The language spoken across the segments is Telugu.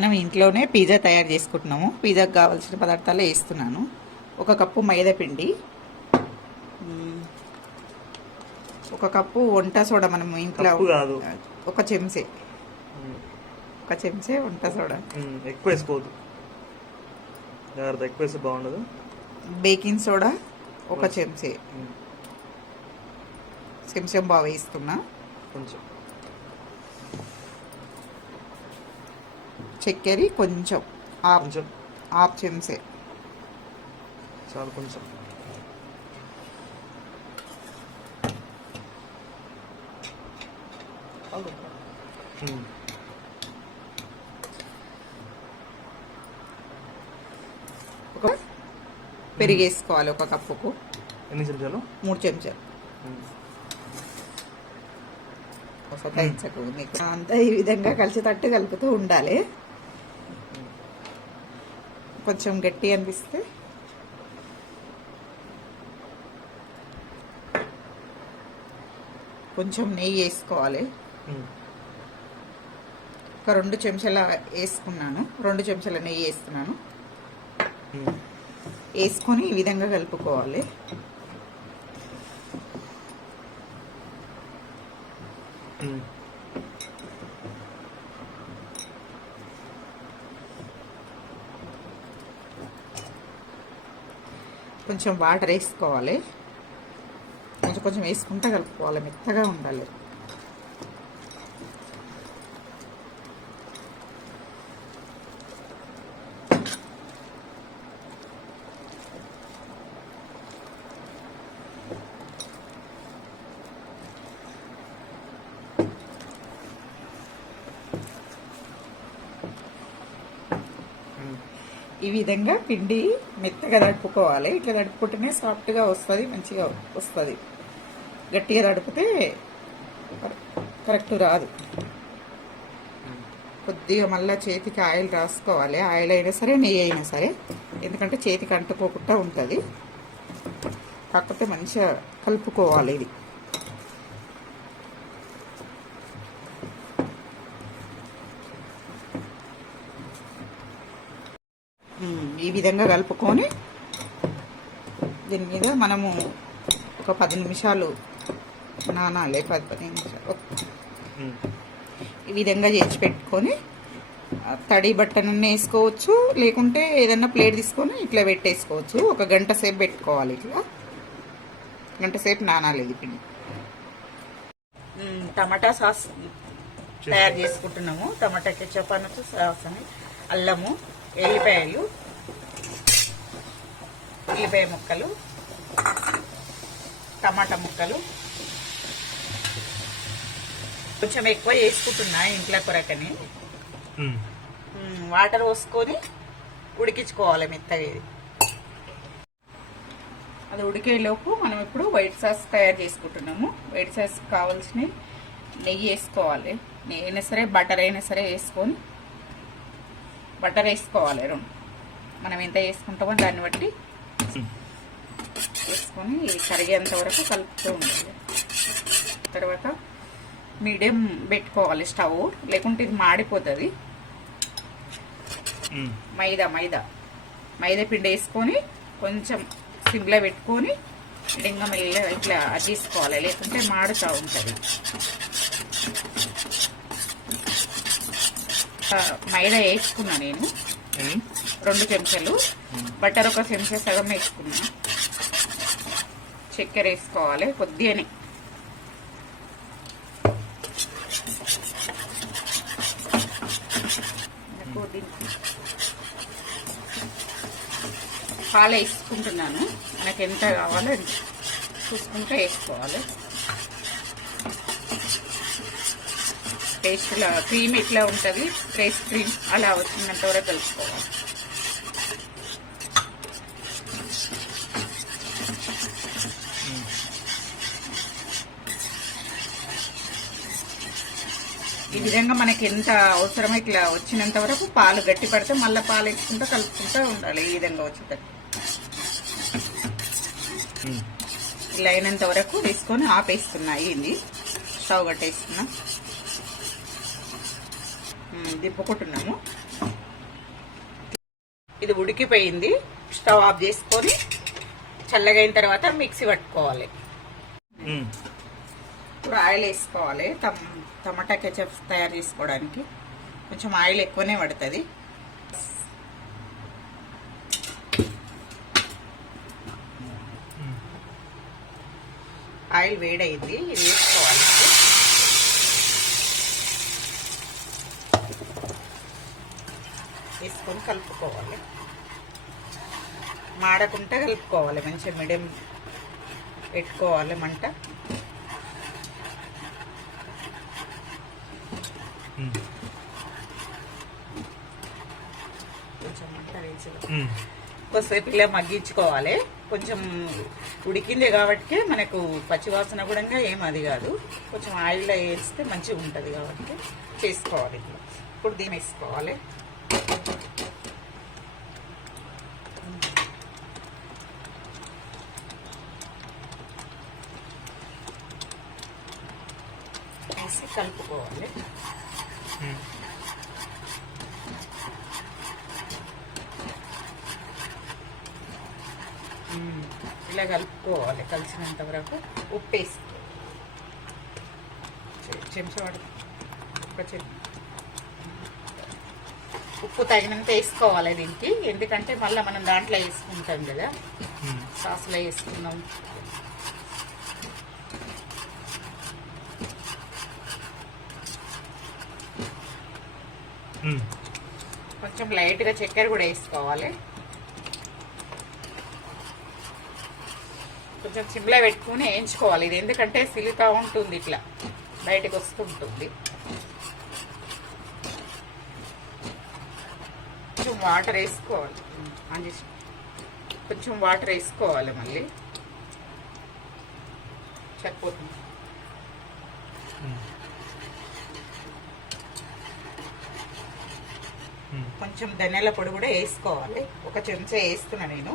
మనం ఇంట్లోనే పిజ్జా తయారు చేసుకుంటున్నాము. పిజ్జాకి కావాల్సిన పదార్థాలు వేస్తున్నాను. 1 కప్పు మైదా పిండి, 1 కప్పు వంట సోడా. మనం ఇంట్లో 1 చెంచా, 1 చెంచా వంట సోడా. ఎక్కువ వేసుకోవద్దు, ఎక్కువ వేస్తే బాగుండదు. బేకింగ్ సోడా 1 చెంచా, చెంచా బాగా వేస్తున్నా. కొంచెం చక్కెర కొంచెం, హాఫ్ చెంచా చాలు. కొంచెం పెరుగు వేసుకోవాలి. 1 కప్పుకు ఎన్ని చెంచాలు? 3 చెంచాలు. సతాయించకు, నీకు అంతా ఈ విధంగా కలిసేటట్టు కలుపుతూ ఉండాలి. కొంచెం గట్టి అనిపిస్తే కొంచెం నెయ్యి వేసుకోవాలి. 2 చెంచాల వేసుకున్నాను. 2 చెంచాల నెయ్యి వేస్తున్నాను. వేసుకొని ఈ విధంగా కలుపుకోవాలి. కొంచెం వాటర్ వేసుకోవాలి. కొంచెం కొంచెం వేసుకుంటా కలుపుకోవాలి. మెత్తగా ఉండాలి. ఈ విధంగా పిండి మెత్తగా తడుపుకోవాలి. ఇట్లా తడుపుకుంటేనే సాఫ్ట్గా వస్తుంది, మంచిగా వస్తుంది. గట్టిగా తడిపితే కరెక్ట్ రాదు. కొద్దిగా మళ్ళీ చేతికి ఆయిల్ రాసుకోవాలి. ఆయిల్ అయినా సరే, నెయ్యి అయినా సరే, ఎందుకంటే చేతికి అంటుకోకుండా ఉంటుంది. కాకపోతే మంచిగా కలుపుకోవాలి. ఇది ఈ విధంగా కలుపుకొని దీని మీద మనము ఒక 10 నిమిషాలు నానాలి. 10 నిమిషాలు ఈ విధంగా చేసి పెట్టుకొని తడి బట్టనన్నా వేసుకోవచ్చు, లేకుంటే ఏదన్నా ప్లేట్ తీసుకొని ఇట్లా పెట్టేసుకోవచ్చు. 1 గంట సేపు పెట్టుకోవాలి. ఇట్లా గంట సేపు నానాలి ఇది పిండి. టమాటా సాస్ తయారు చేసుకుంటున్నాము. టమాటా కెచప్ అనొచ్చు, సాస్ అని. అల్లము, ఎల్లిపాయలు, ఉల్లిపాయ ముక్కలు, టమాటా ముక్కలు కొంచెం ఎక్కువ చేసుకుంటున్నా ఇంట్లో కొరకని. వాటర్ పోసుకొని ఉడికించుకోవాలి మెత్తగా. అది ఉడికేలోపు మనం ఇప్పుడు వైట్ సాస్ తయారు చేసుకుంటున్నాము. వైట్ సాస్ కావాల్సిన నెయ్యి వేసుకోవాలి. నెయ్యి అయినా సరే, బటర్ అయినా సరే వేసుకొని, బటర్ వేసుకోవాలి. మనం ఎంత వేసుకుంటామో దాన్ని బట్టి వేసుకొని ఇది కరిగేంత వరకు కలుపుతూ ఉండాలి. తర్వాత మీడియం పెట్టుకోవాలి స్టవ్, లేకుంటే ఇది మాడిపోతుంది. మైదా పిండి వేసుకొని కొంచెం సిమ్లో పెట్టుకొని ఇంకా మెల్లగా ఇట్లా అడ్జేసుకోవాలి, లేకుంటే మాడుతూ ఉంటుంది. మైదా వేసుకున్నా నేను 2 చెంచాలు. బటర్ 1 చెంచా సగం వేసుకున్నా. చక్కెర వేసుకోవాలి కొద్దిగానే. పాలు వేసుకుంటున్నాను. మనకి ఎంత కావాలో చూసుకుంటే వేసుకోవాలి. టేస్ట్ క్రీమ్ ఇట్లా ఉంటుంది, ఫ్రెష్ క్రీమ్ అలా వచ్చినంత వరకు కలుపుకోవాలి. ఈ విధంగా మనకి ఎంత అవసరమో ఇట్లా వచ్చినంత వరకు పాలు గట్టి పడితే మళ్ళీ పాలు వేసుకుంటూ కలుపుకుంటూ ఉండాలి. ఈ విధంగా వచ్చేటట్టు ఇలా అయినంత వరకు వేసుకొని ఆపేస్తున్నా. ఇది స్టవ్ కట్టేస్తున్నా. దిప్పుకుంటున్నాము. ఇది ఉడికిపోయింది. స్టవ్ ఆఫ్ చేసుకొని చల్లగైన తర్వాత మిక్సీ పట్టుకోవాలి. ఇప్పుడు ఆయిల్ వేసుకోవాలి. టమాటా కెచప్ తయారు చేసుకోవడానికి కొంచెం ఆయిల్ ఎక్కువనే పడుతుంది. ఆయిల్ వేడైంది, ఇది వేసుకోవాలి. వేసుకొని కలుపుకోవాలి. మాడకుండా కలుపుకోవాలి. మంచిగా మీడియం పెట్టుకోవాలి మంట. కొంచెం మంట వేసి కొద్దిసేపు ఇలా మగ్గించుకోవాలి. కొంచెం ఉడికింది కాబట్టి మనకు పచ్చివాసన కూడా ఏం అది కాదు. కొంచెం ఆయిల్లో వేస్తే మంచిగా ఉంటుంది కాబట్టి చేసుకోవాలి. ఇప్పుడు దీన్ని వేసుకోవాలి. వేసి కలుపుకోవాలి. ఇలా కలుపుకోవాలి. కలిసినంత వరకు ఉప్పు వేసుకో. చెంచా ఒక ఉప్పు తగినంత వేసుకోవాలి దీనికి. ఎందుకంటే మళ్ళీ మనం దాంట్లో వేసుకుంటాం కదా, సాస్లో వేసుకున్నాం. కొంచెం లైట్గా చక్కెర కూడా వేసుకోవాలి. కొంచెం సిమ్లో పెట్టుకుని వేయించుకోవాలి. ఇది ఎందుకంటే సిలుతా ఉంటుంది, ఇట్లా బయటకు వస్తుంటుంది. కొంచెం వాటర్ వేసుకోవాలి. కొంచెం వాటర్ వేసుకోవాలి. మళ్ళీ సరిపోతుంది. కొంచెం ధనియాల పొడి కూడా వేసుకోవాలి. ఒక చెంచా వేస్తున్నా నేను.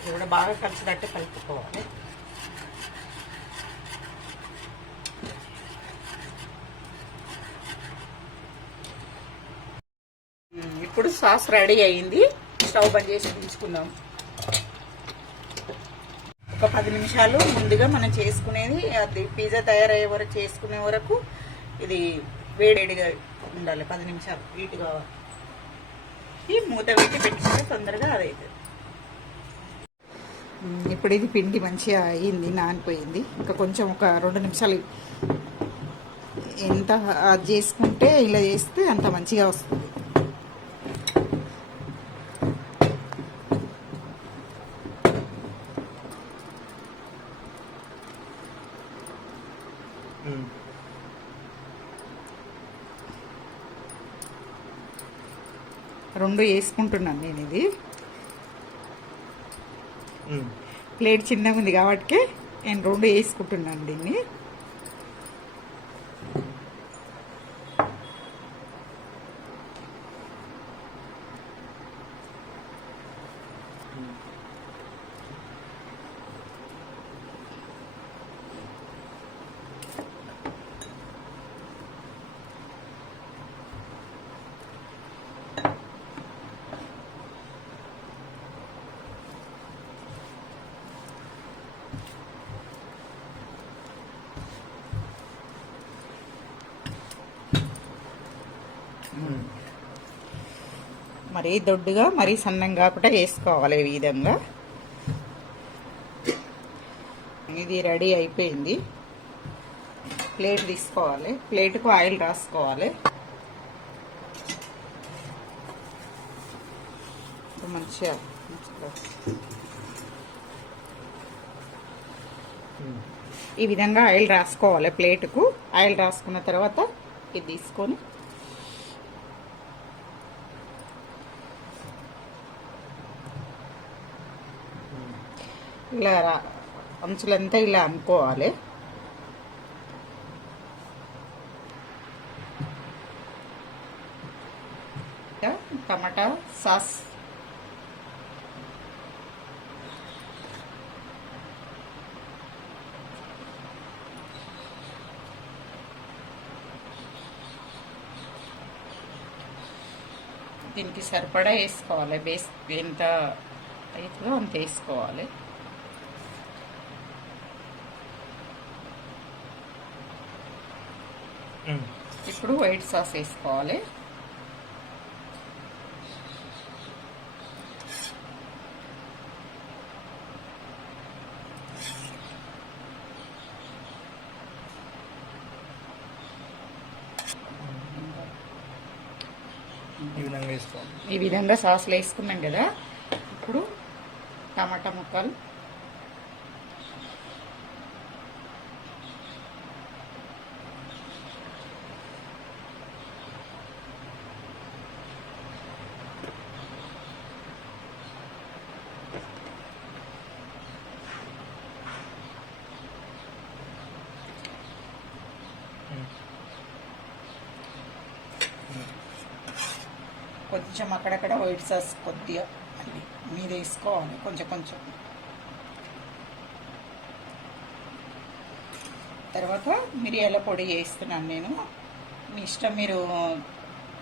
ఇది కూడా బాగా కలిసినట్టు కలుపుకోవాలి. ఇప్పుడు సాస్ రెడీ అయింది. స్టవ్ బంద్ చేసి ఉంచుకుందాం. ఒక 10 నిమిషాలు ముందుగా మనం చేసుకునేది, అది పిజ్జా తయారయ్యే వరకు చేసుకునే వరకు ఇది వేడిగా ఉండాలి. 10 నిమిషాలు హీట్ కావాలి. మూత పెట్టి పెట్టుకుంటే తొందరగా అదైతుంది. ఇప్పుడు ఇది పిండి మంచిగా అయ్యింది, నానిపోయింది. ఇంకా కొంచెం ఒక 2 నిమిషాలు ఎంత అది చేసుకుంటే ఇలా చేస్తే అంత మంచిగా వస్తుంది. రెండు వేసుకుంటున్నాను నేను. ఇది ప్లేట్ చిన్నగా ఉంది కాబట్టి నేను 2 వేసుకుంటున్నాను దీన్ని. మరీ దొడ్డుగా మరీ సన్నంగా కూడా వేసుకోవాలి. ఈ విధంగా ఇది రెడీ అయిపోయింది. ప్లేట్ తీసుకోవాలి. ప్లేట్కు ఆయిల్ రాసుకోవాలి. మంచిగా ఈ విధంగా ఆయిల్ రాసుకోవాలి. ప్లేట్కు ఆయిల్ రాసుకున్న తర్వాత ఇది తీసుకొని ఇలా అంచులంతా ఇలా అనుకోవాలి. టమాటా సాస్ దీనికి సరిపడా వేసుకోవాలి. బేస్ ఎంత అవుతుందో అంత వేసుకోవాలి. ఇప్పుడు వైట్ సాస్ వేసుకోవాలి. ఈ విధంగా సాస్లు వేసుకున్నాం కదా. ఇప్పుడు టమాటా ముక్కలు, కొంచెం అక్కడక్కడ వైట్ సాస్ కొద్దిగా మీద వేసుకోవాలి, కొంచెం కొంచెం. తర్వాత మిరియాల పొడి వేస్తున్నాను నేను. మీ ఇష్టం, మీరు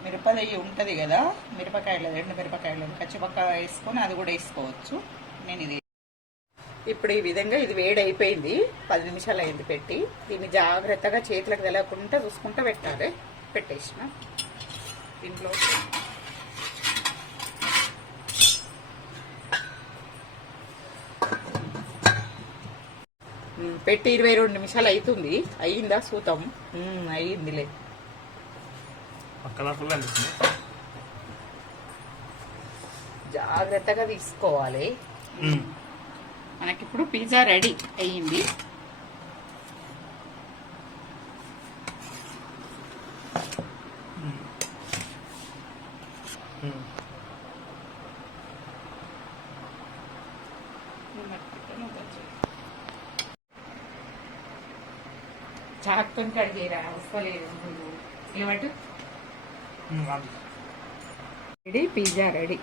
మిరపది ఉంటుంది కదా, మిరపకాయలు, ఎండు మిరపకాయలు కచ్చిపక్క వేసుకొని అది కూడా వేసుకోవచ్చు. నేను ఇది ఇప్పుడు ఈ విధంగా ఇది వేడి అయిపోయింది. 10 నిమిషాలు అయింది పెట్టి. దీన్ని జాగ్రత్తగా చేతులకు తెలవకుండా చూసుకుంటూ పెట్టాలి. పెట్టేసిన దీంట్లో పెట్టి 22 నిమిషాలు అవుతుంది. అయ్యిందా చూద్దాం. అయ్యిందిలే. జాగ్రత్తగా తీసుకోవాలి. మనకిప్పుడు పిజ్జా రెడీ అయ్యింది. చాక్తో కడిగేరా వస్తలేదు. ఏమంటు రెడీ, పిజ్జా రెడీ.